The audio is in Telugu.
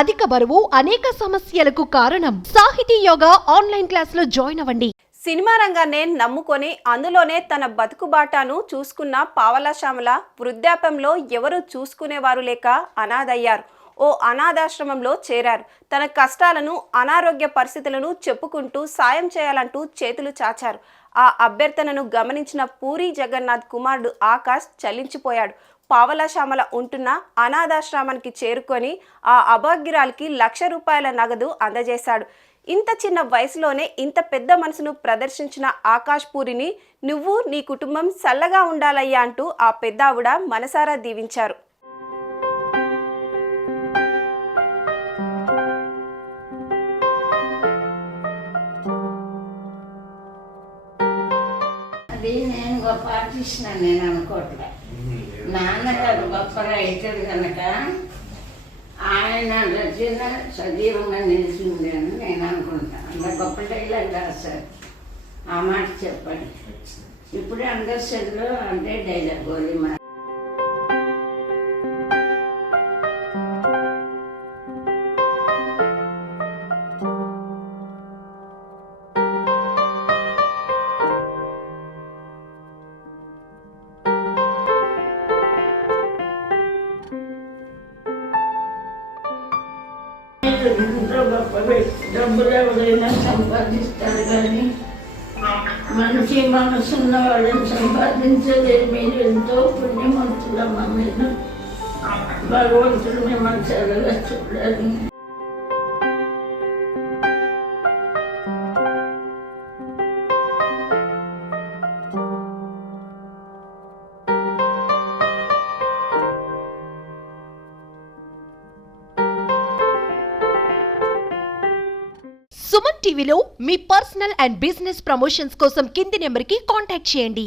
అధిక బరువు అనేక సమస్యలకు కారణం. సాహితీ యోగా ఆన్లైన్ క్లాసులో జాయిన్ అవ్వండి. సినిమా రంగాన్నే నమ్ముకొని అందులోనే తన బతుకుబాటాను చూసుకున్న పావలా శ్యామల వృద్ధాప్యంలో ఎవరు చూసుకునేవారు లేక అనాథయ్యారు. ఓ అనాథాశ్రమంలో చేరారు. తన కష్టాలను, అనారోగ్య పరిస్థితులను చెప్పుకుంటూ సాయం చేయాలంటూ చేతులు చాచారు. ఆ అభ్యర్థనను గమనించిన పూరి జగన్నాథ్ కుమారుడు ఆకాష్ చలించిపోయాడు. పావలా శ్యామల ఉంటున్న అనాథాశ్రమానికి చేరుకొని ఆ అభాగ్యురాలికి ₹1,00,000 నగదు అందజేశాడు. ఇంత చిన్న వయసులోనే ఇంత పెద్ద మనసును ప్రదర్శించిన ఆకాష్ పూరిని నువ్వు నీ కుటుంబం చల్లగా ఉండాలయ్యా అంటూ ఆ పెద్దావిడ మనసారా దీవించారు. అది నేను గొప్ప ఆర్టిస్ట్ నేను అనుకోవట్లే. నాన్నగారు గొప్ప రైటర్ కనుక ఆయన రచన సజీవంగా నిలిచింది అని నేను అనుకుంటాను. అంత గొప్ప డైలాగ్ రాశారు. ఆ మాట చెప్పండి. ఇప్పుడే అందరిలో అంటే డైలాగ్ గోలిమా. ఎంతో గొప్ప డబ్బులు ఎవరైనా సంపాదిస్తారు కానీ మనిషి మనసున్న వాళ్ళని సంపాదించలేదు. మీరు ఎంతో పుణ్యవంతులమ్మా. మీరు భగవంతుడు మిమ్మల్ని చల్లగా చూడాలి. సుమన్ టీవీలో మీ పర్సనల్ అండ్ బిజినెస్ ప్రమోషన్స్ కోసం కింది నెంబర్కి కాంటాక్ట్ చేయండి.